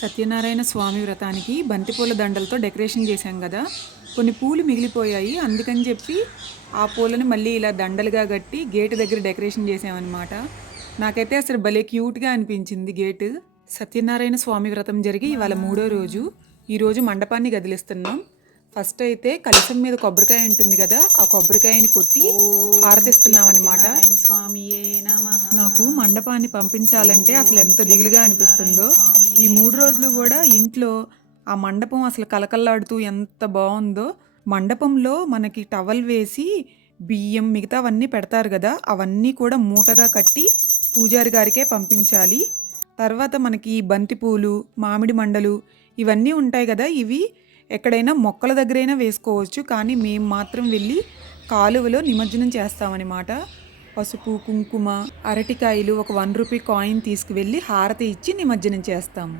సత్యనారాయణ స్వామి వ్రతానికి బంతిపూల దండలతో డెకరేషన్ చేశాం కదా, కొన్ని పూలు మిగిలిపోయాయి. అందుకని చెప్పి ఆ పూలను మళ్ళీ ఇలా దండలుగా కట్టి గేటు దగ్గర డెకరేషన్ చేసామన్నమాట. నాకైతే అసలు భలే క్యూట్గా అనిపించింది గేటు. సత్యనారాయణ స్వామి వ్రతం జరిగి ఇవాళ 3వ రోజు. ఈరోజు మండపాన్ని కదిలిస్తున్నాం. ఫస్ట్ అయితే కలశం మీద కొబ్బరికాయ ఉంటుంది కదా, ఆ కొబ్బరికాయని కొట్టి హారతిస్తున్నాం అనమాట. నాకు మండపాన్ని పంపించాలంటే అసలు ఎంత దిగులుగా అనిపిస్తుందో. ఈ 3 రోజులు కూడా ఇంట్లో ఆ మండపం అసలు కలకల్లాడుతూ ఎంత బాగుందో. మండపంలో మనకి టవల్ వేసి బియ్యం మిగతావన్నీ పెడతారు కదా, అవన్నీ కూడా మూటగా కట్టి పూజారి గారికే పంపించాలి. తర్వాత మనకి బంతిపూలు, మామిడి మండలు ఇవన్నీ ఉంటాయి కదా, ఇవి ఎక్కడైనా మొక్కల దగ్గరైనా వేసుకోవచ్చు. కానీ మేము మాత్రం వెళ్ళి కాలువలో నిమజ్జనం చేస్తామన్నమాట. పసుపు, కుంకుమ, అరటికాయలు, ఒక 1 రూపీ కాయిన్ తీసుకువెళ్ళి హారతి ఇచ్చి నిమజ్జనం చేస్తాము.